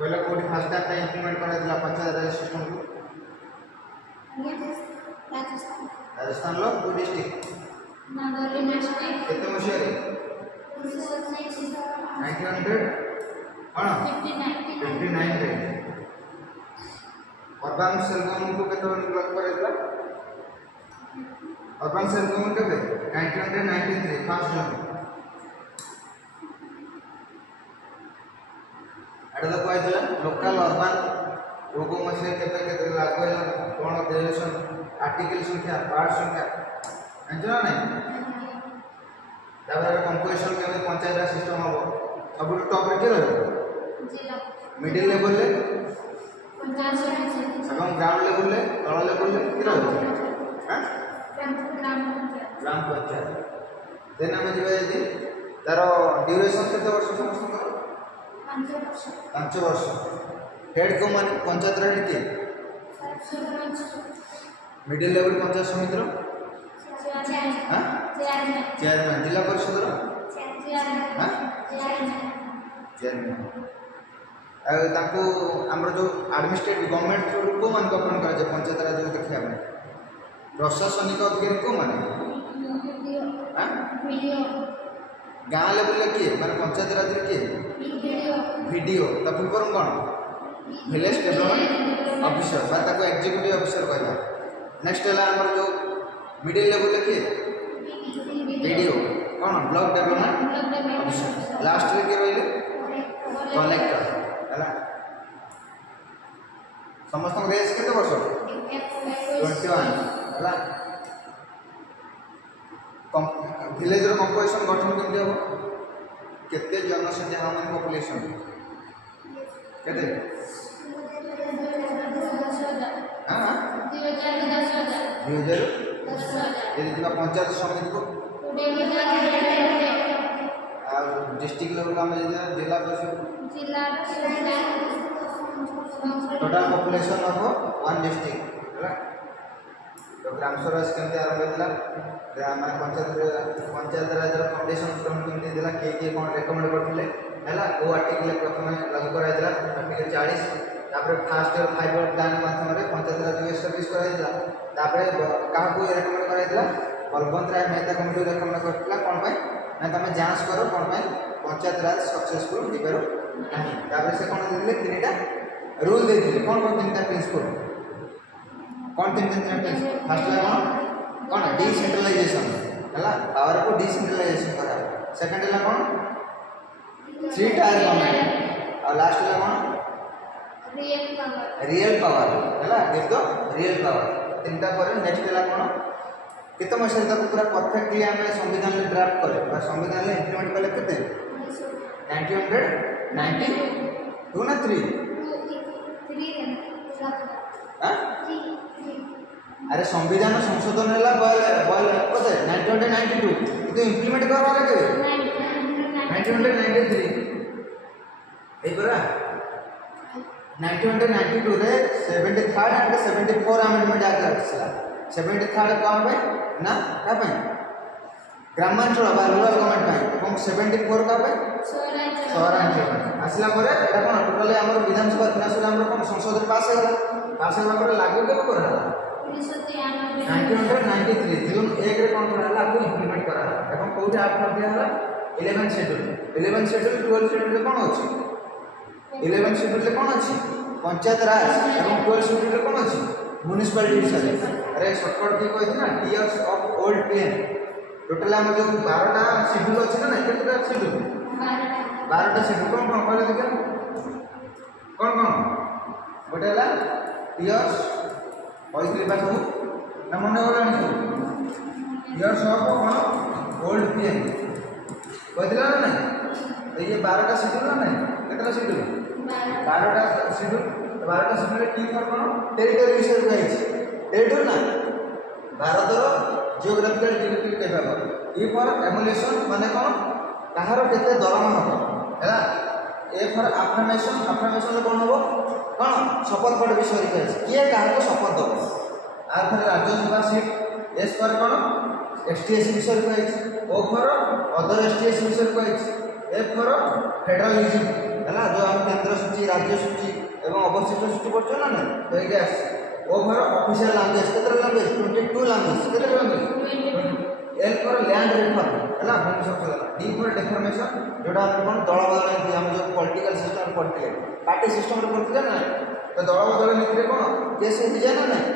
कहले कोडी first time implement करा दिला पंचायत राज सिस्टम को राजस्थान लो को डिस्ट्रिक्ट नागौर डिस्ट्रिक्ट केते मसिया रे 1900 हां 59 रे अर्बन सेल गवर्नमेंट को केते ब्लॉक करे दिला अर्बन सेल गवर्नमेंट केबे 1993 फर्स्ट जून एटा तो कहला लोकल अर्बन रोगो मसे केते केते लागो कोन डेरिवेशन आर्टिकल संख्या पार्ट संख्या अंजना नहीं तापर कंपोजिशन के पंचायत राज सिस्टम हो सब टॉप रे के रहबो जिला मिडिल लेवल ले पंचायत समिति एवं ग्राउंड लेवल ले तळ लेवल ले के रहबो हां ग्राम पंचायत देना में जीवा यदि तारो ड्यूरेशन केते वर्ष समस्त 5 वर्ष हेड को मान पंचायत रे हेड के मिडिल लेवल पंचायत समिति रो हां चेयरमैन जिला परिषद रो हां चेयरमैन ताको हमर जो एडमिनिस्ट्रेटिव गवर्नमेंट को मान गठन करा जे पंचायत राज जो देखिया में प्रशासनिक अधिकारी को माने हां गांव लेवल के माने पंचायत राज रे के वीडियो ता फुल फॉर्म कोन विलेज डेवलपमेंट ऑफिसर बा ताको एग्जीक्यूटिव ऑफिसर कहला नेक्स्ट है हमर जो मिडिल लेवल के वीडियो कोन ब्लॉक डेवलपमेंट ऑफिसर लास्ट रे के रहले कलेक्टर हला समस्त रेस केते वर्ष 21 हला विलेज रो कंपोजिशन गठन केते हो केते जनसंख्या हमन पॉपुलेशन केते हां 2010 यदि तुम पंचायत समिति को डिस्ट्रिक्ट लेवल का जिला total population of one district है तो ग्राम स्वराज केमती आरंभ होता ग्राम पंचायत राज फाउंडेशन सिस्टम केमती दिला के कौन रेकमेंड करथिले हैला ओ आर्टिकल प्रथम लागू करा दिला आर्टिकल 40 तापर फास्ट और फाइबर प्लान माध्यम रे पंचायत राज एस्टैब्लिश करा दिला तापर का को रेकमेंड करा दिला बलवंत राय मेहता कमिटी रेकमेंड करथिला कोन भाई ना तमे जांच करो कोन भाई पंचायत राज सक्सेसफुल दिबेरो नाही तापर से कोन दिले तीनटा रूल दे दिले कोन तीनटा प्रिंसिपल कौन तीन प्रिंसिपल फर्स्ट ला कौन डिसेंट्रलाइजेशन हला पावर को डिसेंट्रलाइजेशन करा सेकंड ला कौन 3 टायर गवर्नमेंट और लास्ट ला कौन रियल पावर हला गिव द रियल पावर तीनटा पर नेक्स्ट ला कौन केते मसे तक पूरा परफेक्टली हमें संविधान में ड्राफ्ट करे और संविधान में इंप्लीमेंट करे केते 1992 ना 3 हां अरे संविधान संशोधन हैला बोल पते 1992 तो इंप्लीमेंट करवा के 1993 ए बरा 1992 रे 73rd एंड 74 अमेंडमेंट एक्ट आछला 73rd कोन भाई ना का भाई ग्रामांचल बा रूरल गवर्नमेंट भाई এবং 74 का भाई सहरांचल आसला परे एटा कोन टोटली हमर विधानसभा दिनासले हमर कोन संसद पास होला पर लागू के करा 1993 जून 1 रे कोन करा लागू इंप्लीमेंट करा এবং कोठी आप कर दिया होला 11 शेड्यूल 12 शेड्यूल कोन अछि 11 शेड्यूल कोन अछि पंचायत राज এবং 12 शेड्यूल कोन अछि म्युनिसिपैलिटी सर्विस अरे शॉर्टकट की कहै ना years of old plan total हम जो 12टा शेड्यूल अछि ना केतेटा शेड्यूल 12टा शेड्यूल कोन कहले देखा कोन गोटेला ईयर्स कहले बा सब ना मन होला नहीं ईयर्स ऑफ कोन ओल्ड प्लान कहदिला ना ये 12टा शेड्यूल ना नहीं केतेटा शेड्यूल 12टा शेड्यूल की फॉर कोन टेरिटरी विषय कहै टेरिटरी ना भारत रो जियोग्राफिकल टेरिटरी कहबा ई फॉर एमुलेशन माने कोन कहार केते दरमा हो हैला ए फॉर अफर्मेशन कोन हो कोन शपथ पढ़ विषय कहै किए कहार को शपथ दो आर फॉर राज्यसभा सीट एस फॉर कोन एसटीएस विषय कहै ओ फॉर अदर एसटीएस विषय कहै एफ फॉर फेडरलिज्म है जो आम केंद्र सूची राज्य सूची एवं अवस्थित सूची पढ़छ ना ना तो ये आस ओ फॉर ऑफिशियल लैंग्वेज केते लैंग्वेज 22 लैंग्वेज केते language L for land reform है भूमि संशोधन डी फॉर डिफॉर्मेशन जोड़ा हम कौन दल बदल हम जो पॉलिटिकल सिस्टम पढ़ते पार्टी सिस्टम रे पढ़ते ना तो दल बदल नीति कौन केस हो जाए ना नहीं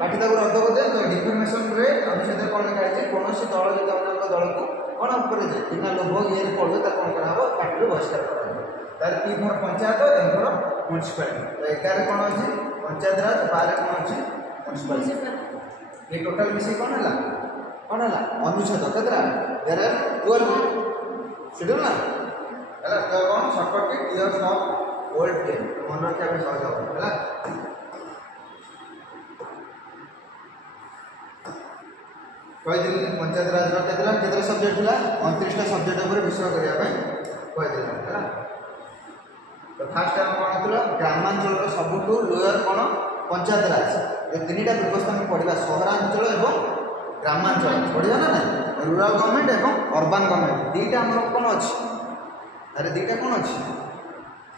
पार्टी तक रद्द कर दे तो डिफॉर्मेशन रे हम से कौन लिखा है कौन सी दल जो अपन दल को कौन ऊपर जे बिना लोभ ये पढ़े तो कौन करा पार्टी रो बहिष्कार करा तार P for panchayat M for municipality तो एकार कौन अछि पंचायत राज बारे कौन अछि म्युनिसिपालिटी ये टोटल मिसी कौन है अनुच्छेद केतरा देयर आर 12 शेड्यूल ना है तो कौन शॉर्टकट के क्लियर ऑफ ओल्ड गेम मन रखिया में सहज हो है कह दिन पंचायत राज केतरा केतरा सब्जेक्ट थिला 29 टा सब्जेक्ट ऊपर विषय करिया पे कह दिला है तो फास्ट टाइम कौन होता ग्रामांचल सबुठ लोअर कौन पंचायत राज ये तीन टा व्यवस्था में पढ़ा सहरांचल एवं ग्रामांचल पढ़ा ना ना रूरल गवर्नमेंट एवं अर्बन गवर्नमेंट दीटा आम कौन अच्छी अरे दीटा कौन अच्छी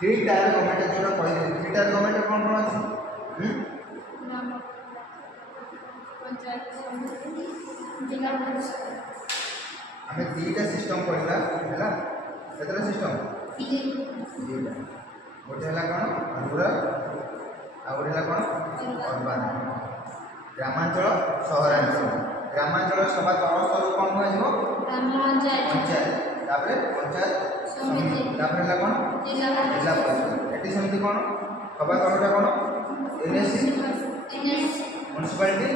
3 टायर गवर्नमेंट जो कह 3 टायर गवर्नमेंट कौन कौन अच्छी आम दीटा सिस्टम पढ़ा है केतरा सिस्टम दीटा गोटे है कौन रूरल आ गोटे है कौन अर्बन ग्रामांचल सहरांचल ग्रामांचल सभा तल स्तर कौन हुआ पंचायत तापर पंचायत समिति तापर है कौन जिला परिषद एटी समिति कौन सभा तलटा कौन एनएससी म्युनिसिपालिटी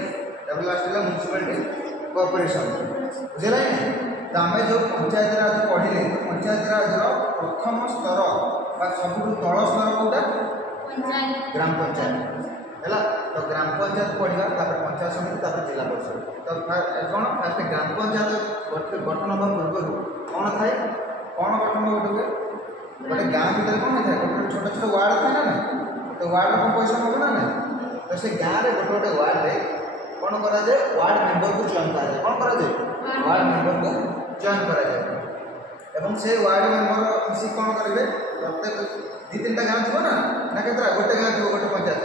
तापर लास्ट है म्युनिसिपालिटी कॉर्पोरेशन बुझेला तो आम जो पंचायत राज पढ़े पंचायत राज प्रथम स्तर सब तल स्तर कौटा ग्राम पंचायत है तो ग्राम पंचायत पढ़ा पंचायत समिति जिला परिषद तो कौन फास्ट ग्राम पंचायत गठन हवा पूर्व कौन थाए कौन गठन गोटे हुए गोटे गाँ भर कौन था गोटे छोट छोट वार्ड था ना तो वार्ड को पैसा हम ना ना तो से गाँव में गोटे गोटे वार्ड रे कौन कराए वार्ड मेंबर को चयन कराए कौन कराए वार्ड मेंबर को चयन कराए एवं से वार्ड मेंबर मिसी कौन करेंगे प्रत्येक 2-3टा गाँव थो ना केतरा गोटे गाँव थो गोटे पंचायत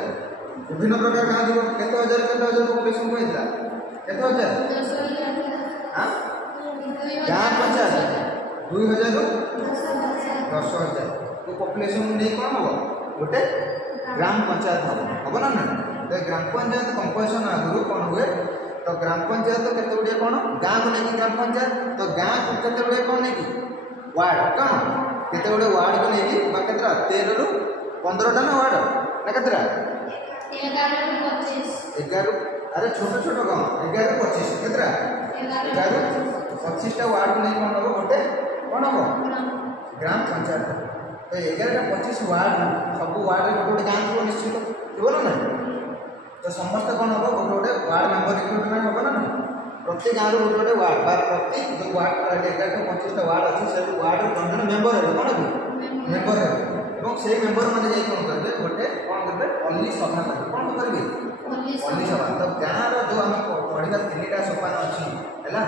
विभिन्न प्रकार गाँव थो केते हजार पॉपुलेशन को केते हजार गाँव पंचायत 2000 ରୁ 10,000 तो पॉपुलेशन नहीं कौन हम गोटे ग्राम पंचायत हम ना ना तो ग्राम पंचायत कंपोजिशन आगु कौन हुए तो ग्राम पंचायत केते गुड़े कौन गाँव को लेकिन ग्राम पंचायत तो गाँव को केते गुड़े कौन नहीं वार्ड कौन केते गुड़े वार्ड को लेकिन केतरा 13 ରୁ 15टा ना वार्ड ना केतरा 11 ରୁ 25 11 अरे छोट छोट गाँव 11 ରୁ 25 केतरा 11 ରୁ 25टा वार्ड को लेकिन कौन हम गोटे कौन हम ग्राम पंचायत तो 11-25 वार्ड सब वार्ड गोटे गोटे गाँव थो निश्चित थो ना तो समस्त कौन हम गोटे गोटे वार्ड मेंबर रिक्रुटमेंट हम ना प्रति गाँव गोटे गोटे वार्ड बा प्रति जो वार्ड 11-25टा वार्ड अच्छी से वार्ड जन मेंबर है कौन भी मेंबर है से मेंबर मैंने जाए कौन करेंगे गोटे कौन करेंगे पल्ली सभा करेंगे कौन करेंगे पल्ली सभा तो गाँव जो आम पढ़ा 3टा सोपान अच्छी है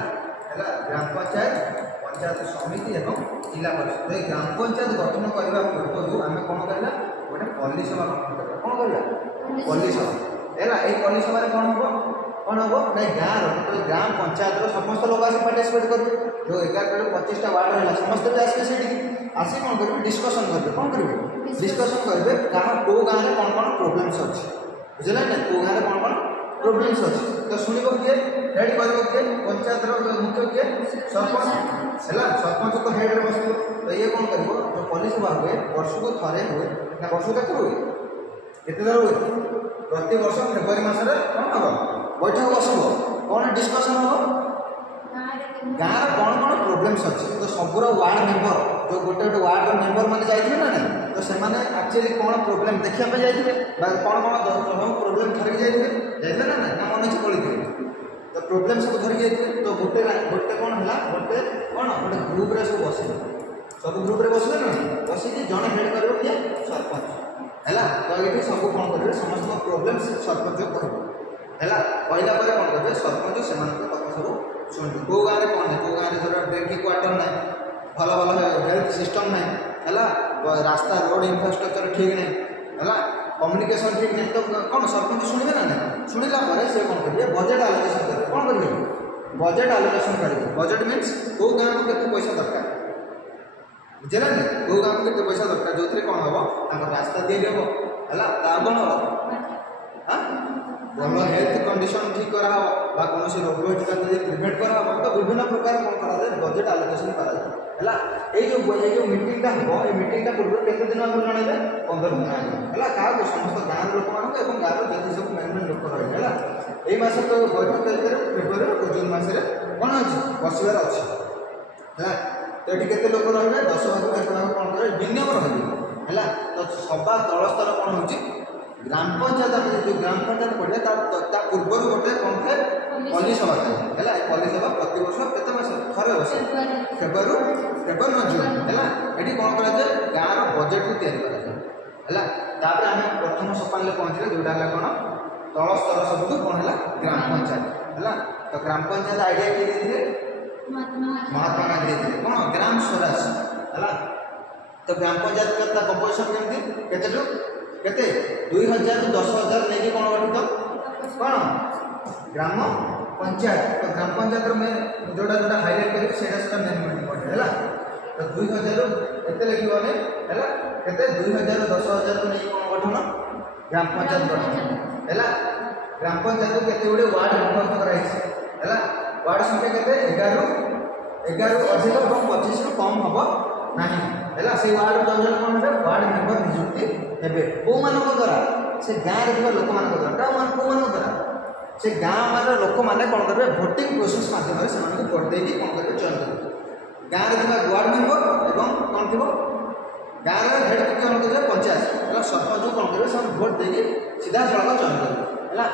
ग्राम पंचायत पंचायत समिति एवं जिला परिषद तो ग्राम पंचायत गठन करने पूर्व आम कौन करना गोटे पल्ली सभा गठन करवा कौन करवा पल्ली सभा है ये पल्ली सभा कौन हम ना गाँव ग्राम पंचायत समस्त लोग आस पार्टिसिपेट करेंगे जो 11-25टा वार्ड रहा समस्त भी आसके से आसी कौन करेंगे डिस्कसन करेंगे कौन करेंगे डिस्कसन करेंगे गाँव कौ गाँव में कौन कौन प्रोब्लेम्स अच्छे बुझे ना कौ गाँव में कौन कौन प्रोब्लेम्स अच्छे तो शुणव किए हेड कर किए पंचायत मुख्य किए सरपंच है सरपंच तो हेड रे बस तो ये कौन कर जो पल्ली सभा हुए वर्ष को थे हुए ना वर्ष के हुए केते हुए प्रति वर्ष फेब्रुआरी मसरे कौन हम बैठक बस कौन डिस्कसन हम गाँव कौन कौन प्रोब्लेम्स अच्छे तो सबूर वार्ड मेंबर जो गोटे गोटे वार्ड मेंबर मैंने जाइए ना नहीं तो से एक्चुअली कौन प्रोब्लेम देखा जाइए कौन कौन सब प्रोब्लेम धरिक जाइए ना ना मन इच्छा पढ़ी तो प्रोब्लेम सब धरिक जाइए तो गोटे गोटे कौन है गोटे कौन गोटे ग्रुप सब बसले सब ग्रुप बसले ना बसिक जड़े हेड कर किए सरपंच है तो ये सब कौन करेंगे समस्त प्रोब्लेम सरपंच कहे कहला कौन करेंगे सरपंच से कथा सब शुणु कौ गाँव में कौन है कौ गाँव में ड्रिंकिंग वाटर ना भल भल हेल्थ सिस्टम ना है रास्ता रोड इंफ्रास्ट्रक्चर ठीक नहीं है कम्युनिकेशन ठीक नहीं तो कौन सरपंच शुणे ना शुणिला से कौन करेंगे बजेट आलोकेशन करेंगे कौन करेंगे बजेट आलोकेशन करेंगे बजेट मीन्स कौ गाँव को केते पैसा दरकार बुझे ना कौ गाँव को केते पैसा दरकार जो थे कौन हम रास्ता दी हम है कौन हम भल हेल्थ कंडीशन ठीक करा कौन रोग प्रिभेंट करा तो विभिन्न प्रकार कौन करा बजेट आलोकेशन करा जो मीटिंगटा हम ये मीटिंगटा पूर्व केते दिन आगे जन 15 दिन आगे है क्या समस्त गाँव लोक मान गाँव जो सब मेन मेन लोक रही है यही मास तो बैठक फेब्रुआरी जून मसरे कौन अच्छी बसबार अच्छी है तो ये केते लोक रही 10 भाग 1 भाग कौन कर विनियम रही है तो सभा तल स्तर कौन हो ग्राम पंचायत आम जो ग्राम पंचायत पढ़े पूर्व गोटे कौन थे पल्ली सभा है पल्ली सभा प्रति वर्ष केते मास थे बस फेब्रुआरी न जून है ये कौन कराए गाँव बजेट को तैयारी कराए आम प्रथम सोपान पहुँचे जोटा है कौन तल स्तर सब कौन है ग्राम पंचायत है तो ग्राम पंचायत आइडिया किए देते महात्मा गांधी देते कौन ग्राम स्वराज है तो ग्राम पंचायत का कंपोजिशन केमती केते केते 2000 ରୁ 10,000 नहीं कौन गठित कौन ग्राम पंचायत तो ग्राम पंचायत में जोड़ा जोड़ा हाईलाइट कर मेन मेन पड़े है तो 2000 एत लिखे है केते 2000 ରୁ 10,000 नहीं कौन गठन ग्राम पंचायत गठन है ग्राम पंचायत को केते गुड़े वार्ड विभक्त कराई है वार्ड संख्या केते 11 अधिक और 25 ରୁ कम हम ना है से वार्ड जन कौन है वार्ड मेंबर नियुक्ति हे कौ मान द्वारा से गाँव में लोक मान द्वारा कौ मान द्वारा से गाँव मान लोक मैंने कौन करेंगे भोटिंग प्रोसेस मध्यम से भोट देकी कौन करेंगे चयन करेंगे गाँव में वार्ड मेंबर एवं कौन थी गाँव में हेड कौन करेंगे पंचायत है सरपंच कौन करेंगे सब भोट देकी सीधा सड़क चयन करेंगे है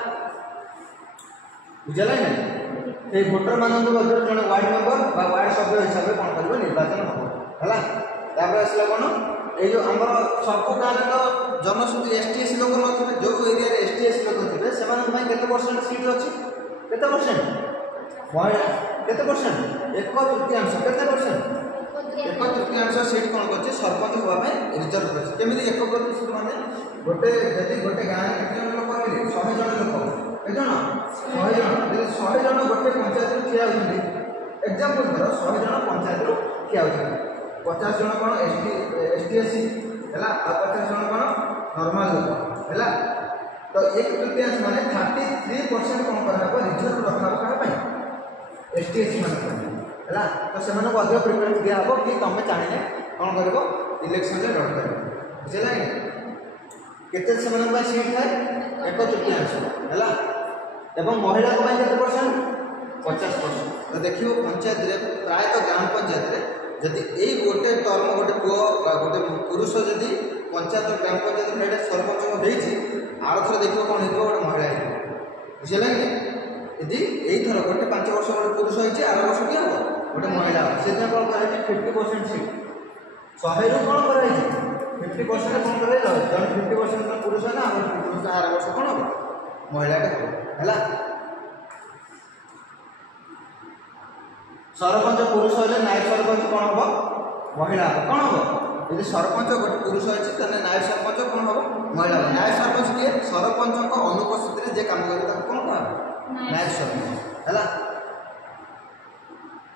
बुझे ना भोटर मान जड़े वार्ड मेंबर वार्ड सभ्य हिसाब से कौन कर निर्वाचन हम है आसला कौन ये जो आम सब गाँव तो जनसंख्या एसटी एससी लोक नथिबे जो एरिया एसटी एससी लोक थे से परसेंट सीट अच्छी केते परसेंट महिला केते परसेंट 1/3 केते परसेंट 1/3 सीट कौन कर सरपंच हाँवा रिजर्व कर केमी 1% माने गोटे जदि गोटे गाँव में केते जन लोक रही 100 जन लोक केते जन 100 जन 100 जन गोटे पंचायत ठिया होती एग्जांपल धर 100 जन पंचायत ठिया होती 50 जन कौन एसटी एससी है 50 जन कौन नॉर्मल लोक है तो 1/3 माने 33% कौन करा रिजर्व रखा क्या एसटी एससी मान है तो से अधिक प्रिफरेन्स दिया कि तुम चाहिए कौन कर इलेक्शन में लड़ कर बुझे केते से सीट थाए 1/3 है एवं महिला के परसेंट 50% तो देखिए पंचायत प्रायतः ग्राम पंचायत जदि यही गोटे टर्म गोटे पुओ गोटे पुरुष जदि पंचायत ग्राम पंचायत हेड सरपंच होती आर थर देखिए कौन हो गोटे महिला बुझे यदि यही थर गोटे 5 वर्ष गोटे पुरुष होती आर वर्ष क्या हम गोटे महिला से कौन कर 50% सीट 100 रू कौन कर 50% कौन कर जन 50% पुरुष है ना 50% आर वर्ष कौन हम महिला है सरपंच पुरुष है नायक सरपंच कौन हम महिला कौन हम यदि सरपंच गोटे पुरुष अच्छी तेज नायक सरपंच कौन हम महिला नायक सरपंच किए सरपंच अनुपस्थित जे कम कर कौन कह नायक सरपंच है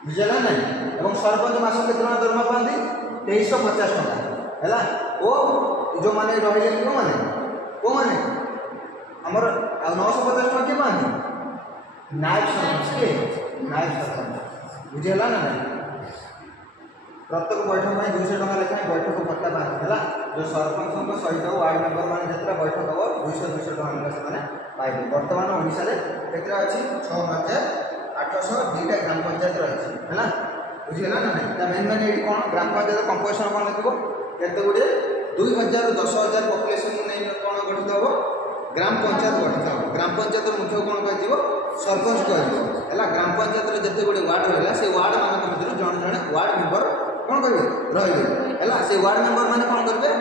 बुझे ना नहीं सरपंच मास के दरमा पाती 2350 टका है ओ जो मैंने रही कौ मैंने आमर 950 टका किए पाती नायक सरपंच किए नायक सरपंच बुझेगा ना नहीं प्रत्येक बैठक में 200 टका लेखाएं बैठक भत्ता पाए जो सरपंच सहित वार्ड मेंबर मैंने जितना बैठक हम 200 टका से पाइबे बर्तमान ओडिशा रे केते अछि 6802 ग्राम पंचायत रही है बुझेगा ना नहीं मेन मेन ये कौन ग्राम पंचायत कंपोजिशन कौन देखो केते गुड़े 2000 ରୁ 10,000 पॉपुलेशन को नहीं कौन गठित हम ग्राम पंचायत गठित हम ग्राम पंचायत मुख्य कौन कह सरपंच कह ग्राम पंचायत जिते गुड़े वार्ड रहा से वार्ड मान मध्य जड़े जड़े वार्ड मेंबर कौन करेंगे रही है से वार्ड मेंबर मैंने कौन करेंगे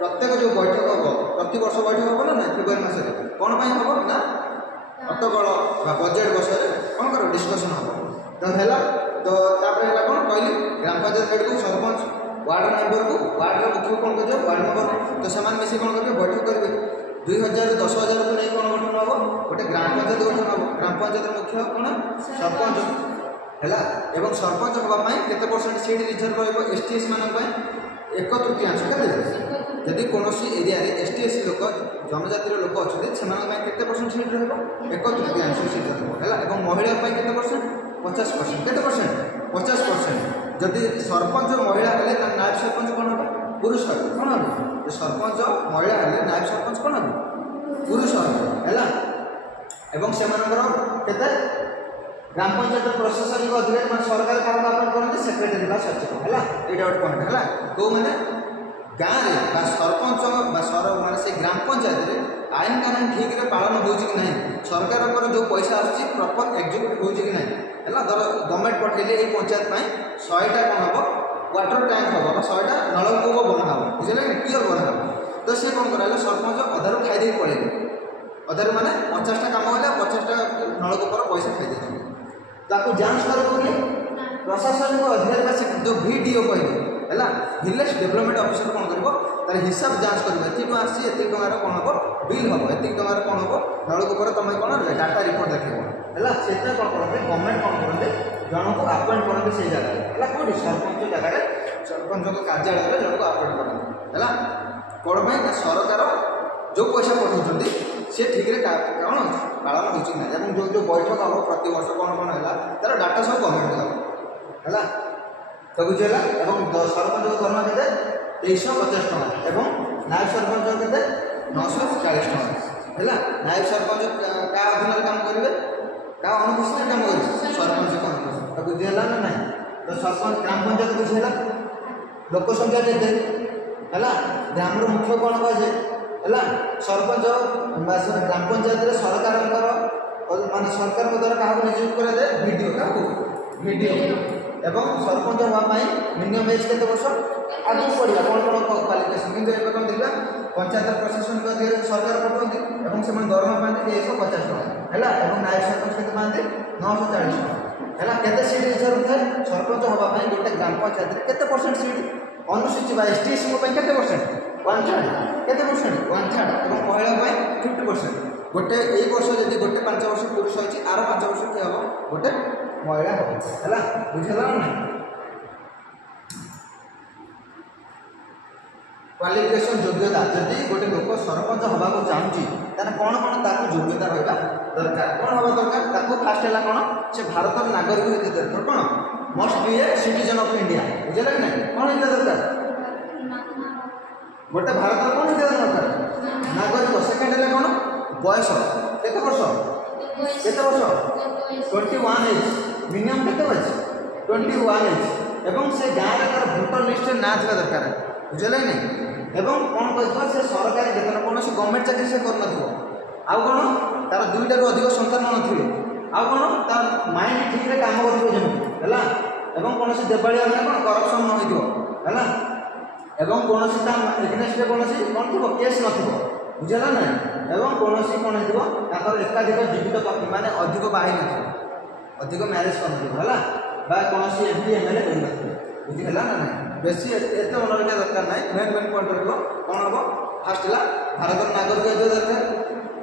प्रत्येक जो बैठक हम प्रति वर्ष बैठक हम ना फेब्रुआरी मसरे कौन हम ना अटकल बजेट बस कौन कर डिस्कसन हम तो है तो कौन कहली ग्राम पंचायत हेड को सरपंच वार्ड मेंबर को वार्ड मुख्य कौन कर वार्ड मेंबर तो से मिसी कौन करेंगे बैठक करेंगे 2000 10,000 को नहीं कौन गठन हम गोटे ग्राम पंचायत गठन हम ग्राम पंचायत मुख्य कौन सरपंच है एवं सरपंच हाँपाई केते परसेंट सीट रिजर्व रही एस मान 1/3 के जदि कौन एरिया एस लोक जनजातिर लोक अच्छे से केते परसेंट सीट रहा 1/3 सीट है महिला केते परसेंट 50% केते परसेंट 50% जदि सरपंच महिला हेले नायब सरपंच कौन हम पुरुष कौन हम सरपंच महिला हेले नायब सरपंच कौन हम पुरुष है एवं से केते ग्राम पंचायत प्रशासनिक अधिकारी मान सरकार क्या अपन करते सेक्रेटरी बा सचिव है ये गोटे पॉइंट है कौ मैंने गाँव में सरपंच माने से ग्राम पंचायत रे आईन कानून ठीक रे पालन हो कि नहीं सरकार जो पैसा आसूँ प्रॉपर एग्जीक्यूट हो कि नहीं है धर गवर्नमेंट पठेले ये पंचायत 100टा कौन हम वाटर टैंक हम 100टा नलकूप बना हम बुझे क्लियर बना हम तो सी कौन कर सरपंच अधारू खाई पड़े अधारू माने 50टा कम कले 50टा नलकूपर पैसा खाई ताको जांच कर प्रशासनिक अधिकारी जो VDO कहे है विलेज डेवलपमेंट ऑफिसर कौन कर तार हिसाब जांच कर ये आसी ये टकर कौन हम बिल हम ये टकर कौन हम नलकूपर तुम कौन डाटा रिपोर्ट देखो है से कौन करते गवर्नमेंट कौन करते जन को अपॉइंट करते से जगह है कौटी सरपंच जगह सरपंच कार्यालय जन को अपॉइंट करते है कौन सरकार जो पैसा पठाऊँ सी ठीक रे कौन पालन हो जो जो बैठक हम प्रति वर्ष कौन कौन है तार डाटा सब गवर्नमेंट है तो बुझेगा सरपंच दरमा के 2350 टका एवं नायब सरपंच के 940 टका है नायब सरपंच क्या अधीन काम करेंगे क्या अनुपस्थित काम करेंगे सरपंच कौन तो बुझेगा ना ना तो सरपंच ग्राम पंचायत बुझेगा लोक संख्या के है ग्राम मुख्य कौन कहे है सरपंच ग्राम पंचायत सरकार मान सरकार द्वारा क्या नियुक्त कराए VDO क्या VDO एवं सरपंच हाँपाई मिनिमम एज के वर्ष आगे पड़ा कौन कौन क्वालिफिकेशन कितने एवं कौन देखा पंचायत प्रशासन अधिकारी सरकार पठाती और से दरमा पाते 150 टका है नायब सरपंच के पाते 940 टका है केते सीट रिजर्व थाए सरपंच हाँपाई गोटे ग्राम पंचायत केते परसेंट सीट अनुसूचित ST SC केते परसेंट 1/3 केते परसेंट 1/3 और महिला 50% गोटे एक वर्ष जब गोटे 5 वर्ष पुरुष होती आर 5 वर्ष किए हम गोटे महिला हम है बुझेगा ना क्वालिफिकेशन योग्यता जदि गोटे लोक सरपंच हवा को चाहूँगी ताने कौन कौन ताकू योग्यता रहा दरकार कौन हवा दरकार ताकू फास्ट है कौन से भारत नागरिक होते दरकार कौन must be a citizen of India बुझेगा कि नहीं कौन होता दरकार गोटे भारत कौन होता दरकार नागरिक सेकेंड है कौन बयस केते वर्ष 21 एज मिनिमम केते एज 21 एज एवं से गाँव में तार भोटर लिस्ट ना था दरकार बुझेगा कि नहीं एवं कौन कर से सरकारी वेतन कौन से गवर्नमेंट चाकरी से कर आउ कौन तार 2टारू अधिक संतान नथिबे आउ कौन तार माइंड ठीक रे काम करथिबो जमी हैला एवं कौन से देवालिया में कौन करप्शन न होइतो हैला एवं कौन से ता एग्नेस्ट रे कौन से कौन थिबो केस नथिबो बुझेला ना एवं कौन से कौन हेतिबो ताकर एकाधिक जीवित पत्नी माने अधिक बाही नथिबो अधिक मैरिज करथिबो हैला बा कौन से MP MLA कर नथिबो बुझेला ना बेसी एत मन रखा दरकार ना मेन पॉइंट रखो कौन हम फास्ट है भारत नागरिक होता दरकार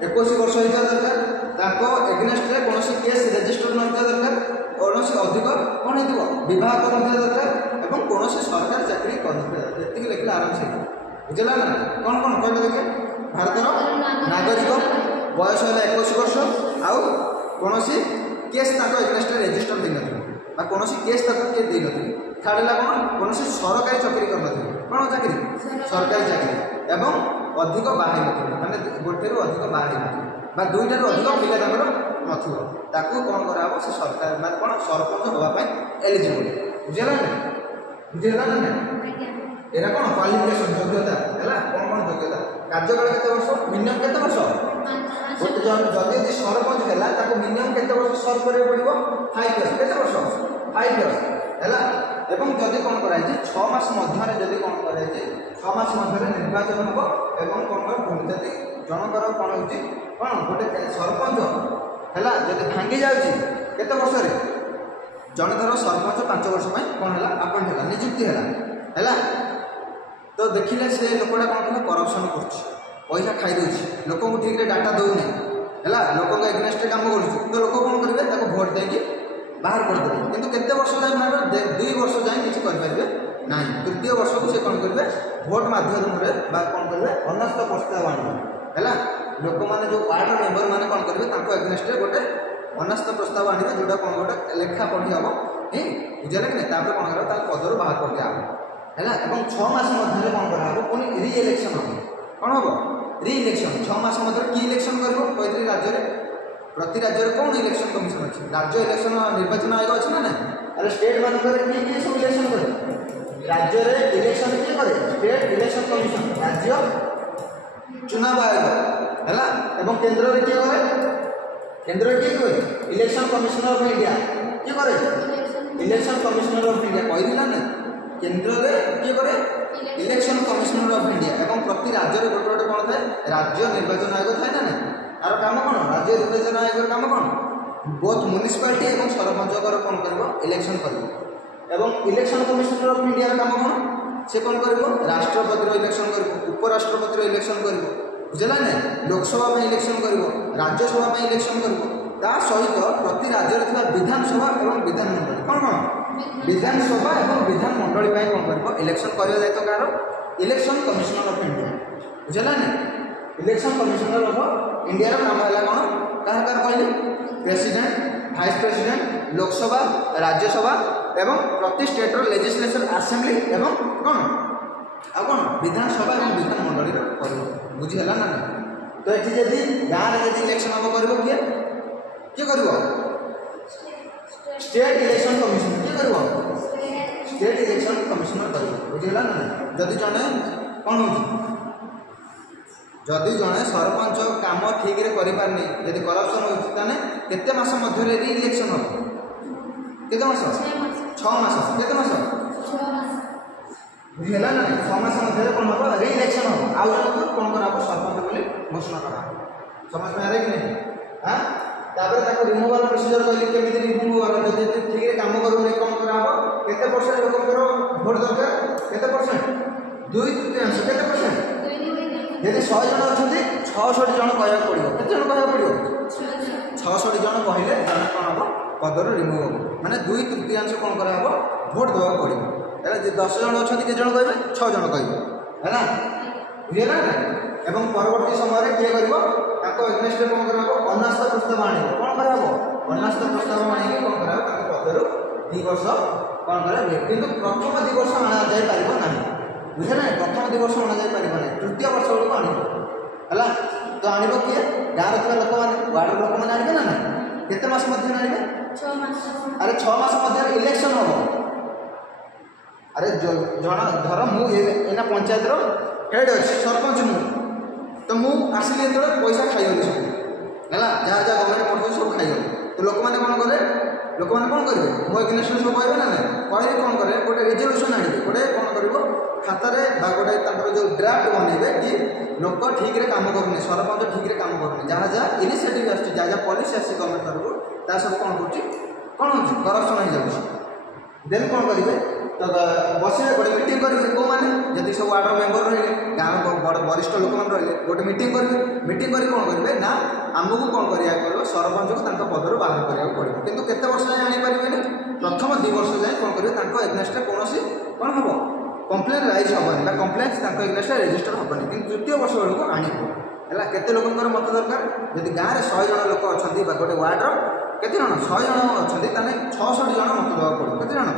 21 वर्ष होता दरकार एग्नेस्ट रे कौन केस रेजिस्टर न होता दरकार कौन अधिक कौन हो बह कर दरकार और कौन सरकारी चाकरी कर लिखले आराम से बुझेगा ना कौन कौन कहते देखिए भारत नागरिक बयस है 21 वर्ष आउ कौन केस एग्नेस्ट रेजिस्टर होना कौन केस किए दे नी थर्ड है कौन सरकारी चाकरी कर कौन चाकरी सरकारी चाकरी एवं अधिक बाहर माने गोटे अधिक बाहर ना 2टारू अधिक पिला नथो कौन कराब से सरकार माने कौन सरपंच हाँपाई एलिजिबल बुझेगा ना बुझेगा ना एरा कौन क्वालिफिकेशन योग्यता है कौन कौन योग्यता कार्यकाल केते वर्ष मिनिमम केते वर्ष गोटे जदि सरपंच है मिनिमम केते वर्ष सर्व करा पड़ो 5 इयर्स केते वर्ष 5 इयर्स है एवं जदि कौन कराई 6 मास मध्य जदि कौन कराई 6 मास मध्य निर्वाचन हम एवं कौन कर जदि जनकर कौन हो कौन गोटे सरपंच है जदि भांगी जाऊँगी केते वर्ष जन धर सरपंच 5 वर्ष कौन है अपॉइंट है नियुक्ति है है तो देखिले से लोकटा कौन कला करप्शन कर पैसा खाई दूसरी लोक ठीक डाटा दौनी है लोक एगेन्स्ट काम कर तो लोक कौन करेंगे भोट देकी बाहर करदे कितु केते वर्ष जाए बाहर 2 वर्ष जाए किसी करेंगे ना तृतीय वर्ष को से कौन करेंगे भोट माध्यम कौन करेंगे अनास्थ प्रस्ताव आने है लोक मैंने जो वार्ड मेम्बर मैंने कौन करेंगे एगेन्स्ट गोटे अनास्थ प्रस्ताव आने जोटा कौन गोटे लेखा पढ़ी हम बुझे कि नहीं कौन कर पदर बाहर कर दिया है 6 मास मध्य कौन कराब पुणी रि इलेक्शन हम कौन हम रि इलेक्शन 6 मास मध्य कि इलेक्शन कर राज्य में प्रति राज्य में कौन इलेक्शन कमिशन अच्छी राज्य इलेक्शन निर्वाचन आयोग अच्छे ना अरे स्टेट मानक किए सब इलेक्शन करे राज्य में इलेक्शन किए करे स्टेट इलेक्शन कमिशन राज्य चुनाव आयोग है केंद्र में किए करे केंद्र में किए करे इलेक्शन कमिशनर ऑफ इंडिया किए करे इलेक्शन कमिशनर ऑफ इंडिया कहला ना केंद्र में किए करे इलेक्शन कमिशनर ऑफ इंडिया एवं प्रति राज्य में गोटे गोटे कौन थाए राज्य निर्वाचन आयोग थाए ना यार काम कौन राज्य निर्वाचन आयोग काम कौन बोथ म्युनिसिपालिटी और सरपंच कौन कर इलेक्शन कर इलेक्शन कमिशनर ऑफ इंडिया काम कौन से कौन कर राष्ट्रपति इलेक्शन कर उपराष्ट्रपति इलेक्शन कर बुझला ना लोकसभा में इलेक्शन कर राज्यसभा में इलेक्शन कर सहित प्रति राज्य में विधानसभा और विधानमंडल कौन कौन विधानसभा और विधानमंडल कौन कर इलेक्शन कर दायित्व car election commissioner of India बुझला ना इलेक्शन कमिशनर ऑफ इंडिया नाम है कौन क्या कहले president vice president Lok Sabha Rajya Sabha एवं प्रति स्टेट लेजिस्लेचर असेंबली एवं कौन आ कौन विधानसभा और विधानमंडल कर बुझीगला ना तो ये जदि गाँव में इलेक्शन हम कर किए कर स्टेट इलेक्शन कमिशन किए कर स्टेट इलेक्शन कमिशनर कर बुझीगला ना जदि जड़े कौन हो जदि जड़े सरपंच काम ठीक रे करिपारनी यदि करप्शन होने केते मास मध्य रि इलेक्शन हम केते मास 6 मास केते मास बुझीगला ना 6 मास मध्य कौन हम रि इलेक्शन हम आउ जन कौन करा सरपंच बोली घोषणा करा समझ में आ रही कि नहीं हाँ तापर रिमूवाल प्रोसीजर कहली केमी रिमूव हो जब ठीक है काम करूँ कौन कराब केते परसेंट लोक भोट दरकार केते परसेंट 2/3 केते परसेंट यदि 100 जन अच्छा 66 जन कहना पड़ो के जन कहना पड़ो 66 जन कहले जन कौन हम पदर रिमूव हम माने 2/3 कौन कराब भोट देवा पड़ो है 10 जन अच्छा के जन कहे 6 जन कहे है बुझेगा ना एवं परवर्ती समय किए कर एगेन्स्ट कौन कराब अनास्थ प्रस्ताव आने कौन कराब अनास्थ प्रस्ताव आने कौन कराब पदर 2 वर्ष कौन कराए किंतु प्रथम 2 वर्ष अणा जापर ना बुझे ना प्रथम 2 वर्ष अणा जापर ना तृतीय वर्ष बेलू आने तो आनब किए गाँव थे लोक मैंने वार्ड लोक मैंने आने ना केते मास मध्य आने 6 मास अरे 6 मास मध्य इलेक्शन हम अरे जन धर मुझे पंचायत हेड अच्छी सरपंच मु तो मु आसिली जो पैसा खाईगली सब है जहाँ जहाँ गवर्नमेंट पठे सब खाईगली तो लोक मैंने कौन करे लोक मैंने कौन करेंगे मो एगेन्स्ट सब कहे ना कहले कौन करे गोटे रेजोल्यूशन आने गोटे कौन कर खातार गोटे जो ड्राफ्ट बनइबे कि लोक ठीक रे काम करूनी सरपंच ठीक रे काम करूनी जहाँ जहाँ इनिशिएटिव आस जहाँ जहाँ पॉलिसी आसी गवर्नमेंट तरफ ता सब कौन कौन हो करप्शन हो जाए देन कौन करेंगे तो बस गोटे मीटिंग करेंगे कौ मैंने जब सब वार्ड मेम्बर रही गाँव वरिष्ठ लोक मैंने रही गोटे मीटिंग करेंगे मीटिंग कर कौन करेंगे ना आमको कौन करा सरपंच को पदर बाहर करा पड़ो कितु केते वर्ष जाए आनीपारे प्रथम 2 वर्ष जाए कौन करेंगे एगेन्स्ट कौन कौन हम कम्प्लेन राइज हेनी कम्प्लेन एगेन्स्ट रेजिस्टर हेनी कि तृतीय वर्ष बेलू आनब है केते लोकर मत दरकार जब गाँव में 100 जन लोक अच्छा गोटे वार्डर केते जन 100 जन अच्छा 66 जन मत देवा पड़ो केते जन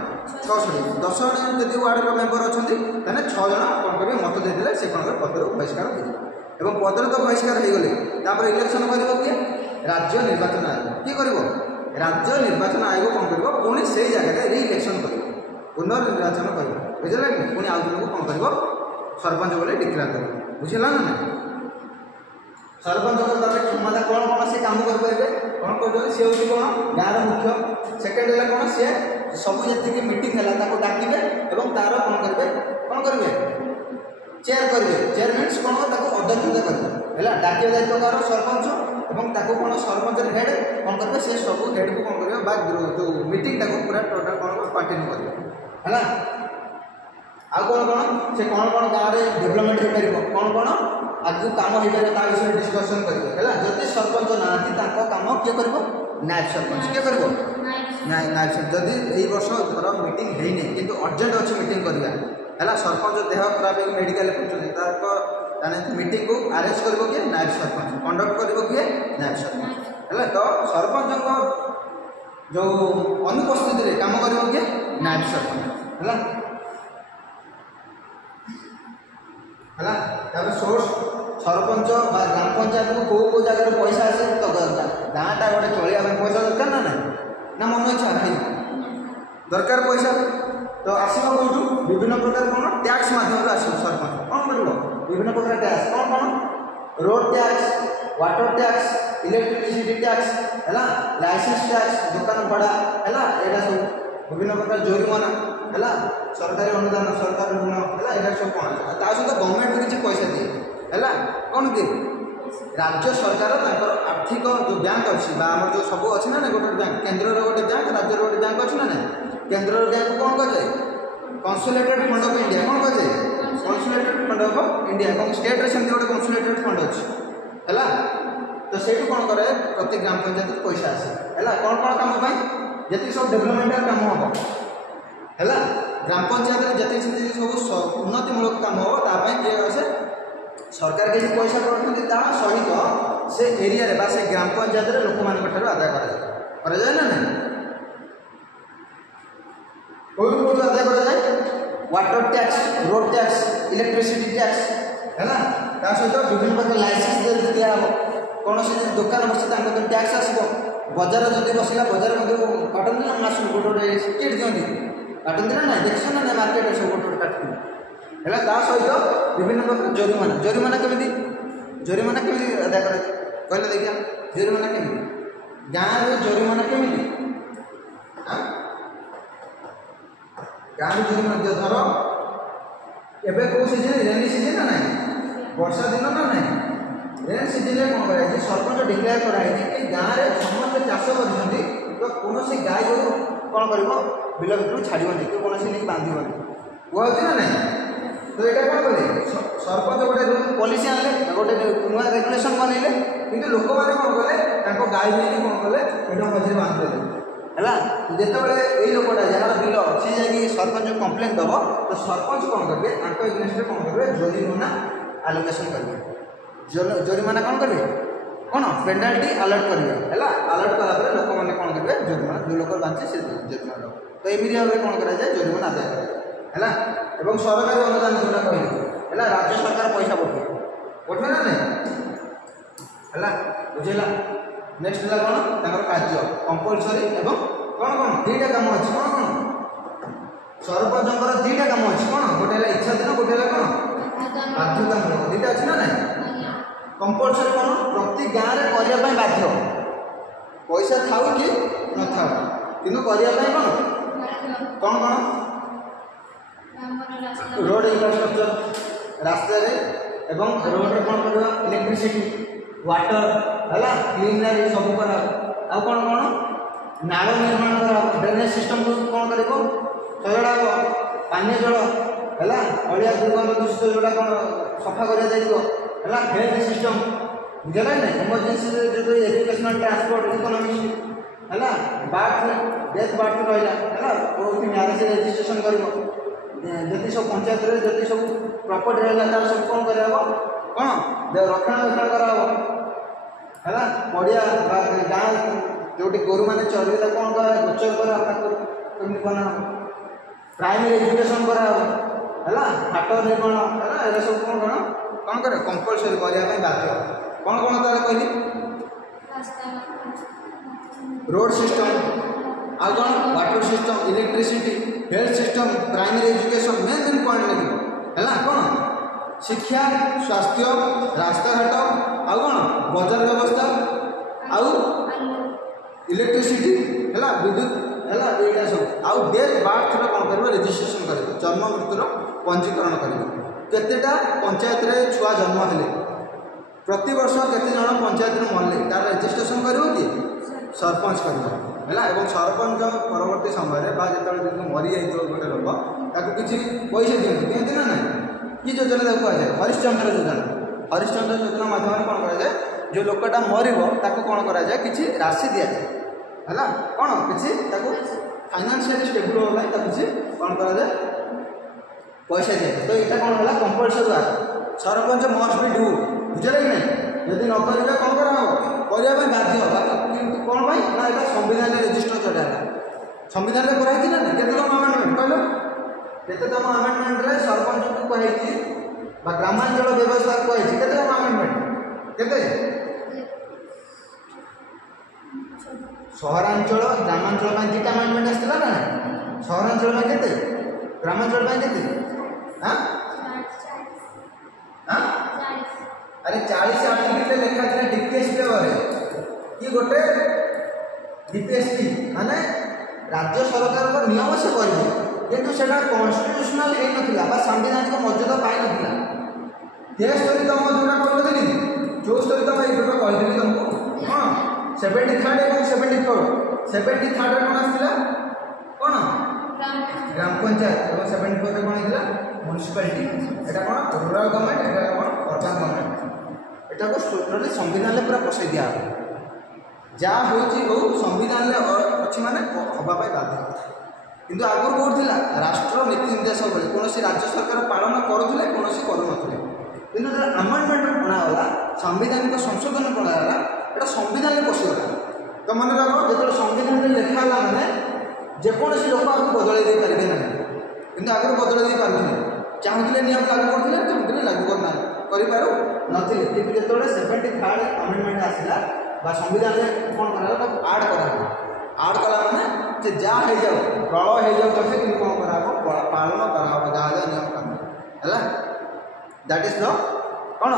66 10 जन जब वार्ड मेम्बर अच्छा 6 जन कौन करेंगे मत देदेले से कौन पदर बहिष्कार हो पदर तो बहिष्कार हो गले इलेक्शन कर किए राज्य निर्वाचन आयोग किए कर राज्य निर्वाचन आयोग कौन कर पुणी से जगह रि इलेक्शन कर पुनर्निर्वाचन कर बुझे पुणी आउ जन को कौन कर सरपंच बोले डिक्लेयर कर बुझेगा ना सरपंच क्षमता कौन कौन सी काम करेंगे कौन कर सी हूँ कौन गाँव मुख्य सेकेंड है कौन सी सब जी मीटिंग है डाकिबे और तार कौन करेंगे चेयर करेंगे चेयर मीन्स कौन अध्यक्षता करेंगे है डाकिया दायित्व कार सरपंच और कौन सरपंच हेड कौन करेंगे से सब हेड को कौन करेंगे जो मीटिंग पूरा टोटाल कौन कंटिन्यू करेंगे है आउ कौन से कौन गाँव में डेभलपमेंट हो पार कौन कौन आगू काम हो पारे ता विषय डिस्कसन करेंगे है जदि सरपंच ना काम किए कर नायब सरपंच किए कर नायब सरपंच जदि यही वर्ष धर मीटिंग होनी कि अर्जेंट अच्छे मीटिंग करवा है सरपंच देह खराब मेडिकल मीटिंग को आरेंज कर किए नायब सरपंच कंडक्ट कर किए नायब सरपंच है तो सरपंच जो अनुपस्थित काम कर किए नायब सरपंच है सोर्स सरपंच ग्राम पंचायत को कौ जगह पैसा आसे तो गाँटा गोटे चलिया पैसा दरकार ना मन इच्छा दरकार पैसा तो आसो कौटू विभिन्न प्रकार कौन टैक्स मध्यम आस सरपंच कौन कर विभिन्न प्रकार टैक्स कौन कौन road tax water tax electricity tax है लाइसेंस टैक्स दुकान भड़ा है यहाँ सब विभिन्न प्रकार जोरिमाना है सरकारी अनुदान सरकार ऋण है यहाँ सब कौन ता सहित गवर्नमेंट किसी पैसा दिए है कौन कि राज्य सरकार आर्थिक जो बैंक अच्छी जो सब अच्छी ना गोटे बैंक केन्द्र गोटे बैंक राज्य गोटे बैंक अच्छी ना केन्द्र बैंक कौन कहुए कंसोलिडेटेड फंड ऑफ इंडिया कौन कहुए कंसोलिडेटेड फंड ऑफ इंडिया और स्टेट रे सेमती गोटे कंसोलिडेटेड फंड अच्छी है तो से कौन करे प्रति ग्राम पंचायत पैसा आसे है कौन कौन काम जी सब डेभलपमेंट काम हम है ग्राम पंचायत जी सब उन्नतिमूलक काम हम किए आसे सरकार किसी पैसा करते सहित से एरिया से ग्राम पंचायत लोक मान आदाय कराए ना नहीं कौन आदाय कराए water tax road tax electricity tax है सहित विभिन्न प्रकार लाइसेंस दिहब कौन से दुकान बस टैक्स आसो बजार जब बसला बजार काटती ना मास गोटे गोटे टिकेट दिखती काटती ना देख ना मार्केट सब गोटे गोटे काटती है सहित विभिन्न प्रकार जोरिमाना जोरिमाना केमी आदाय कर कहले देखिए जोरिमाना केमी गाँव में जोरिमाना केमी गाँव जोरिमाना धर एवं कौ सीजन रेनी सीजन ना ना वर्षा दिन ना ना रेन सीजन में कौन कराई सरपंच डिक्लेयर कराई कि गाँव में समस्त चाष कर तो कौन गाय गोरु कौन कर बिल भितर छाड़बनी कि कौन नहीं बांधबनी कहते ना ना तो यहाँ कौन कले सरपंच गोटे पॉलिसी आने गोटे नुआ रेगुलेशन बनइले कि लोक मैंने कौन कले गाय नहीं कौन कले पेट मझे बांधिदे है जितेबाला यही लोकटा जार बिल सी जा सरपंच कम्प्लेन दब तो सरपंच कौन करेंगे एगेन्स्ट कौन करेंगे जोरिमाना आलोकेशन करेंगे जोरिमाना कौन करेंगे कौन पेनाल्टी अलर्ट करेंगे है अलर्ट कलापर लोक मैंने कौन करेंगे जोरिमाना जो लोक बांधे से जोरिमाना तो एमती भाव में कौन कराए जोरिमाना आदाय कराए है सरकारी अनुदान जोटा कहले है राज्य सरकार पैसा पठे ना नहीं है बुझेगा नेक्स्ट है कौन कार्य कंपलसरी एवं कौन कौन दुईटा कम अच्छी कौन कौन सरपंच दुईटा कम अच्छी कौन गोटे इच्छा दिन गोटे कौन बाध्यतामूलक दुईटा अच्छी ना नहीं कंपलसरी कौन प्रति गाँव में करने बाध्य पैसा थाऊ कि न था कि करने कौन कौन कौन रोड इंफ्रास्ट्रक्चर रास्ता एवं रोड कौन कर इलेक्ट्रिसिटी वाटर है क्लीनर सब कर कौन कौन नाल निर्माण कर ड्रेनेज सिस्टम को कौन कर सजड़ा पानीय जल है अलिया दुर्गंध दूषित जोटा कौन सफा कर हेल्थ सिस्टम बुझे ना इमरजेन्सी जो एजुकेशनल ट्रांसपोर्ट इकोनॉमिक्स है बार्थ डेथ बार्थ रहा है कौन मैरेज रजिस्ट्रेशन कर जी सब पंचायत जी सब प्रॉपर्टी रहा सब कौन कर कौन रक्षणाबेक्षण कर पड़िया गाँव जो गोरु मैंने चलता कौन कर गोचर कर बना प्राइमरी एजुकेशन कर हाट निर्माण है ये सब कौन कौन कौन करे कंपलसरी करने बाध्य कौन कौन तार कहली रोड सिस्टम आ कौन water system electricity health system primary education main main point लगे है कौन शिक्षा स्वास्थ्य रास्ताघाट आउ कौन बजार व्यवस्था आउ इलेक्ट्रिसिटी है विद्युत है यहाँ सब आउ डेथ बार्थ कौन कर रजिस्ट्रेशन कर जन्म मृत्युर पंजीकरण करेटा पंचायत रे छुआ जन्म हेले प्रति वर्ष केते जन पंचायत मरले तार रजिस्ट्रेशन कर सरपंच कर है एवं सरपंच परवर्ती समय जो मरी जाए गोटे लोक ताको किसी पैसा दिखती ना ना कि योजना कहुए हरिश्चंद्र योजना। हरिश्चंद्र योजना माध्यम कौन कराए जो लोकटा मरब ताको कौन कराए किसी राशि दि जाए है कौन किसी फाइनान्शियली स्टेबल होगा किसी कौन कराए पैसा दिए। तो यहाँ कौन है compulsory act sarpanch must be do बुझे कि नहीं यदि न करेंगे कौन करने बाध्य कि कौन ना यहाँ संविधान रेजिस्टर चला संविधान में कराई ना केतम आमेंडमेंट कहल केतम आमेंडमेंट सरपंच को कही ग्रामांचल व्यवस्था कही केतम आमेंडमेंट केते सहरांचल ग्रामांचल में दुटा आमेंडमेंट आसला ना सहरांचल में केते ग्रामांचल में केते हाँ हाँ अरे 40 आर्टिकल लिखा था डीपीएस कि गोटे डीपीएसटी माने राज्य सरकार को नियम से करेंगे किंतु सेटा कॉन्स्टिट्यूशनल है संवैधानिक मर्यादा पाई ना 73 तुम जोटा कहली 74 तुम ये कहली तुमको हाँ 73 और 74 73 कौन आसला कौन ग्राम पंचायत और 74 कौन होता म्युनिसिपालिटी एटा कौन रूरल गवर्नमेंट एटा कौन अर्बन गवर्नमेंट एटा को टोटली संविधान पूरा पसई दिया जहाँ हो संविधान अच्छी माने हवाई बाध्य किंतु आगुरी कौन थी राष्ट्र नीति निर्देश बेले कौन राज्य सरकार पालन करुले कौन करूनଥିଲେ किंतु जो आमेंडमेंट बनागला संविधानिक संशोधन कराला एटा संविधान पशिगला। तो मन रख जो संविधान लिखाला मैंने जेकोसी लोक आपको बदल दे पारे ना कि आगे बदल दे पारे चाहूले नियम लागू करते चाहूले लागू करना करूँ नथिले कि जो 73 आमेंडमेंट आसला संविधान में कौन करा आड करा आड कला मैंने जहाँ हो जाओ प्रलय हो जाओ पछे कि कौन करा पालन करा जहाँ नियम काम है दैट इज द कौन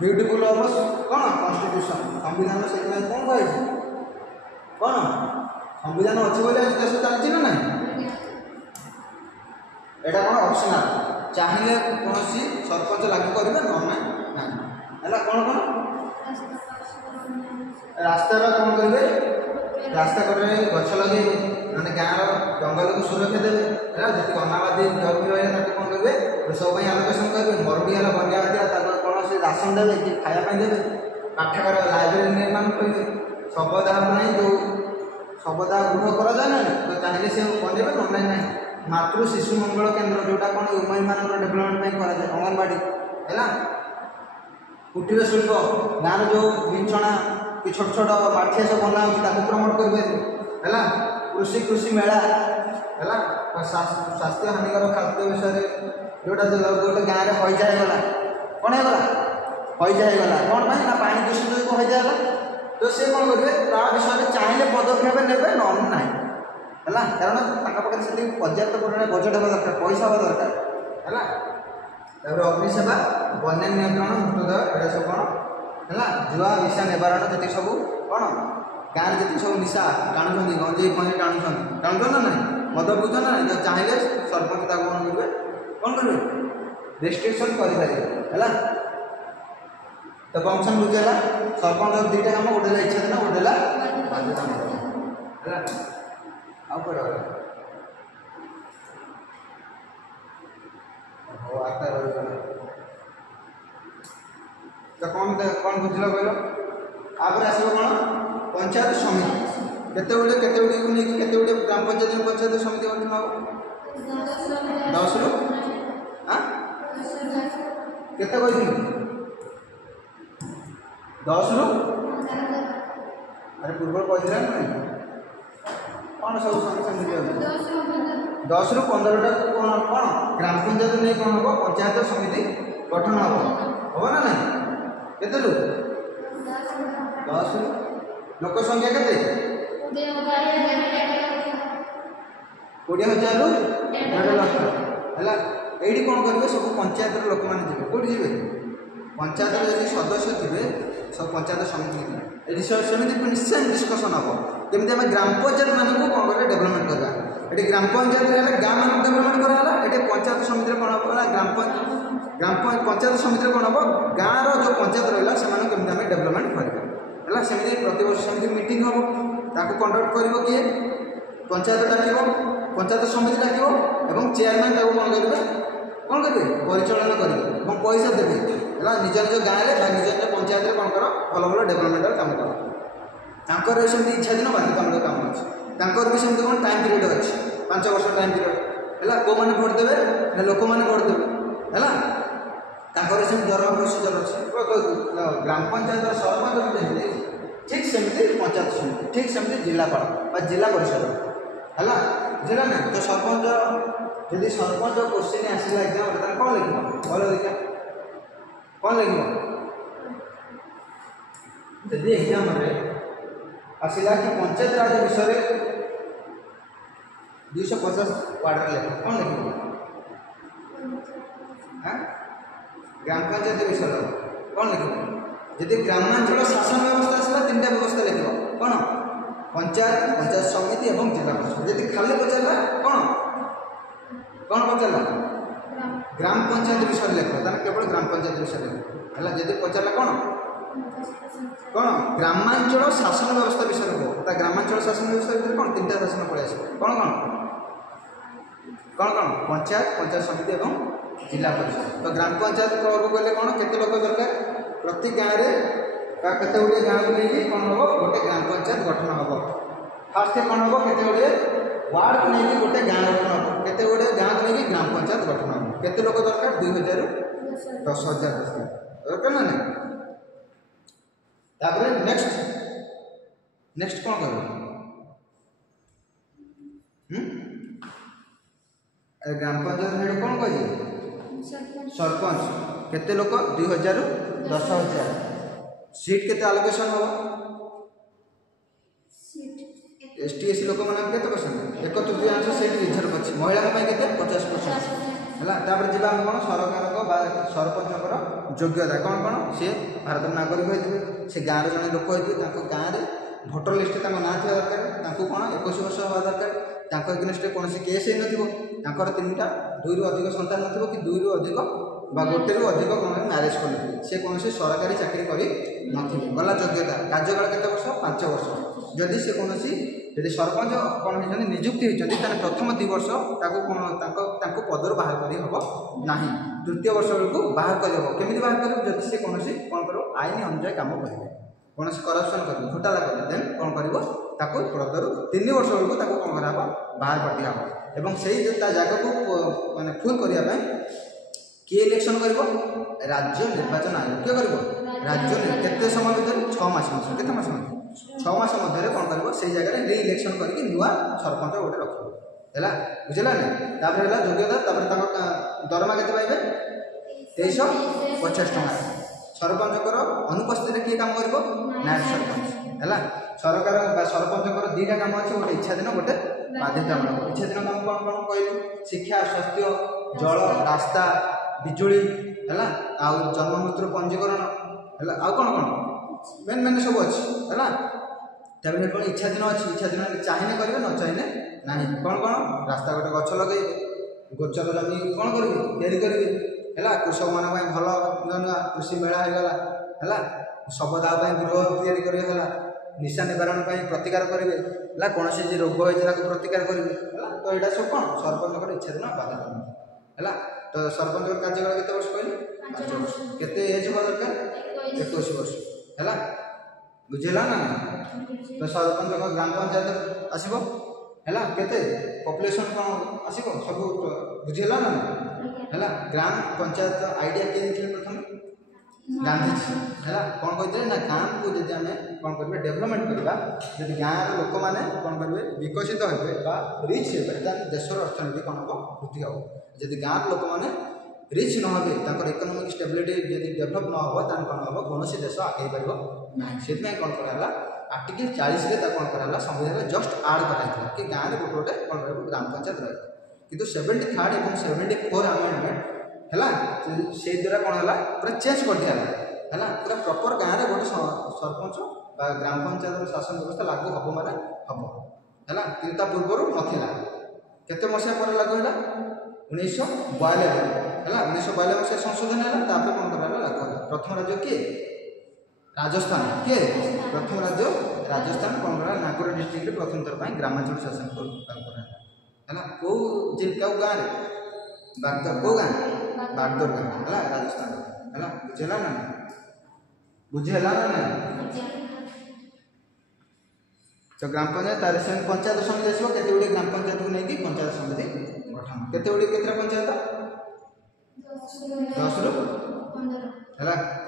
ब्यूटीफुल ऑफ कौन कॉन्स्टिट्यूशन संविधान से कौन कहे कौन संविधान अच्छे बोले देश चलती ना एटा कौन ऑप्शनल चाहिए कौन सरपंच लागू करेंगे ना है कौन कौन रास्तार कौन करेंगे रास्ता कड़े गछ लगे मैंने गाँव जंगल को सुरक्षा देवे है जी अनाबादी जमी रहा कौन करेंगे सब आलोकेशन करेंगे मरुड़ी है बनिया कौन से राशन देवे कि खायापी देवे पाठागार लाइब्रेरी निर्माण करेंगे शवदाह नहीं जो शवदाह गृह कराए ना तो चाहिए से बनइबे ना ना मातृ शिशु मंगल केन्द्र जोटा कौन वुमेन मान डेभलपमेंट कराए अंगनवाड़ी है कुटीर शिल्प गाँव जो बिछना कि छोट छोट माठिया सब बना हो प्रमोट करें है कृषि कृषि मेला है स्वास्थ्य हानिकर खाद्य विषय जोटा गोटे गाँव में हईजा होगा कौन होगा हईजा होगा कौन ना पानी दूषित जो हईजा है तो सी कौन करेंगे ता विषय चाहिए पदक्षेप ने ना है कारण पाखे से पर्याप्त परिमाण बजेट हवा दरकार पैसा हवा दरकार है अग्निसेवा बन्या नियंत्रण मृतदेह एटा सब कौन है जुआ निशा निवारण जी सब कौन गाँव जी सब निशा टाणुंट गंजे फंजे टाणुन ना ना मद पिउन ना ना चाहिए सरपंच कौन करेंगे रेस्ट्रिक्शन करें है तो फंक्शन बुझेगा सरपंच दुईटा कम गोटे इच्छा देना गोटे बाध्यता है आउट आता तो कौन कौन बुझल कहल आगे आसो कौन पंचायत समिति केते को नहीं केते ग्राम पंचायत समिति गठन हम 10 रु हाँ केते कही 10 रु अरे पूर्व कही ना कौन सब समिति 10 रु 15टा कौन कौन ग्राम पंचायत नहीं कौन हम पंचायत समिति गठन हम ना ना केते लोग 10 लोक संख्या केते 20,000 रु 1.5 लाख है ये कौन करेंगे सब पंचायत लोक मैंने जी कौटी जी पंचायत जब सदस्य थे सब पंचायत समिति समिति निश्चय डिस्कसन हम केमी आम ग्राम पंचायत मानक कौन कर डेभलपमेंट करवा ये ग्राम पंचायत गाँव मान डेभलपमेंट कराला ये पंचायत समिति कौन हम ग्राम पंचायत समिति कौन हम गाँव जो पंचायत रहा से केमी आम डेभलपमेंट करें है सेमती प्रति वर्ष सेमती मीटिंग हम ताको कंडक्ट करिवो किए पंचायत डाकिवो पंचायत समिति डाकिवो एवं चेयरमैन ताको कोन करिवे परिचालन करिवे एवं पैसा देबे हला निज निज गाँव में निज निज पंचायत में कौन कर भल भल डेभलपमेंट काम कर तांकर सेमती इच्छा दिन बाध्यतामूलक काम अच्छे तांकर भी सेमती कौन टाइम पीरियड अच्छे 5 वर्ष टाइम पीरियड है कौ मैंने भोट देवे ना लोक मैंने भोट देवे है तांकर सेमती दरमा प्रोसीजर अच्छे ग्राम पंचायत सरपंच ठीक सेमती पंचायत समिति ठीक सेमती जिलापाल जिला परिषद है बुझे ना तो सरपंच जदि सरपंच क्वेश्चन आसला एग्जाम कौन लिख भल देखा कौन लिख जदि एग्जाम आसला कि पंचायत राज विषय 250 वार्ड लिख कौन लिख ग्राम पंचायत विषय कौन लिख जदि ग्रामांचल शासन व्यवस्था आसला 3टा व्यवस्था लिख कौन पंचायत पंचायत समिति और जिला परिषद जदि खाली पचारा कौन कौन पचारा ग्राम पंचायत विषय लिख केवल ग्राम पंचायत विषय लिख है जदि पचारा कौन कौन ग्रामांचल शासन व्यवस्था विषय लिख ग्रामांचल शासन व्यवस्था विषय कौन 3टा शासन पड़े आस कौन कौन कौन कौन पंचायत पंचायत समिति और जिला परिषद तो ग्राम पंचायत को गले कौन केते लोक दरकार प्रति गाँव में केते गुड़े गाँव को लेकिन कौन हम गोटे ग्राम पंचायत गठन हम फास्ट कौन हम केते गुड़े वार्ड को लेकिन गोटे गाँव गठन हम केते गुड़े गाँव को लेकिन ग्राम पंचायत गठन हम केते लोक दरकार 2000 10,000 दरकार ना नहीं तापर नेक्स्ट कौन कर ग्राम पंचायत हेड कौन कहे सरपंच केते लोक 2000 10,000 सीट केते आलोकेशन हो एसटी एससी लोक मान केते परसेंट 1/3 सीट रिजर्व अच्छी महिला केते 50% है तापर जीवा कौन सरकार को सरपंच योग्यता कौन कौन सी भारत नागरिक होते से गाँव जड़े लोक होते गाँव में भोटर लिस्ट ना थी दरकार कौन 21 वर्ष हवा दरकार एगेन्स्ट कौन केस हो नर 3टा 2 रु अधिक संतान नो कि 2 रु अधिक गोटे रु अधिक कौन मैरेज कर सी कौन सरकारी चाकरी कर गला योग्यता कार्यकाल केते वर्ष 5 वर्ष जदि से कौन यदि सरपंच कौन होती निजुक्ति होती प्रथम 2 वर्ष पदर बाहर कर ना तृतीय वर्ष बेलू बाहर कर केमी बाहर कर जब से कौन कर आईन अनुसार कम करेंगे कौन करप्शन कर घोटाला कर देन कौन कर पदर 3 वर्ष बेलू कौन कर बाहर कर दिया एवं से जगह को माने फुल करने किए इलेक्शन कर राज्य निर्वाचन आयोग किए कर राज्य केते समय भर 6 मास केते मास 6 मास मध्य कौन कर से जगह रि इलेक्शन करके नुआ सरपंच गोटे रख है बुझेगा ना तापर है योग्यता दरमा के 2350 टका सरपंच अनुपस्थित किए काम कर नायब सरपंच है सरकार सरपंच 2टा काम अच्छे गोटे इच्छा दिन गोटे बाध्यतामूलक इच्छा दिन काम कौन कौन कहली शिक्षा स्वास्थ्य जल रास्ता बिजुली है जन्म मृत्यु पंजीकरण है कौन कौन मेन मेन सब अच्छी है तब कौन इच्छा दिन अच्छी इच्छा दिन चाहिए करेंगे न चाहिए ना कौन कौन रास्ता गोटे गछ लगे गोचर जमी कौन करेंगे है कृषक मान भल नुआ नुआ कृषि मेला होगा है शबदाह गृह या निशा निवारण प्रतिकार करेंगे है कौन सी रोग होता प्रतिकार करेंगे है तो यहाँ सब कौन सरपंच इच्छा दिन बाध्यतामूलक है तो सरपंच कार्यकाल केते वर्ष कहली 5 वर्ष केते एज हो दरकार 21 वर्ष है बुझेला ना तो सरपंच ग्राम पंचायत आसबो है केते पॉपुलेशन कौन आसबो सब बुझेला ना है ग्राम पंचायत आईडिया के प्रथम गांधीजी है कौन कहते ना गाँव को जब आम कौन करेंगे डेभलपमेंट करवा जब गाँव लोक मैंने कौन करेंगे विकसित हो रिच हो देशर अर्थनीति कौन हम वृद्धि हम जब गाँव लोक मैंने रिच न हे इकोनोमिक स्टेबिलिटी जब डेभलप न हो कौन हम कौन देश आगे पार ना से कौन कराला आर्टिकल 40 कौन कराला संविधान जस्ट आड कराई कि गाँव में गोटे कौन ग्राम पंचायत रही किंतु 73 और 74 आमेंडमेंट है से द्वारा कौन है पूरा चेंज कर दिया है पूरा प्रॉपर गाँव में गोटे सरपंच ग्राम पंचायत शासन व्यवस्था लागू हम माने हम है कि पूर्वर नाला केते मसीहा पर लागू है 1992 है 1992 मसीहा संशोधन है कौन कर लागू है प्रथम राज्य किए राजस्थान किए प्रथम राज्य राजस्थान कौन करा नागौर डिस्ट्रिक्ट प्रथम थर पर ग्रामांचल शासन करा है को जिला गाँव बागदर को गाँव बागदर गाँव है राजस्थान है बुझेगा ना बुझेगा ना तो ग्राम पंचायत तार से पंचायत समिति आसो केते गुडी ग्राम पंचायत को नहीं पंचायत समिति गठन केते गुडी केतरा पंचायत 10 रु 15 है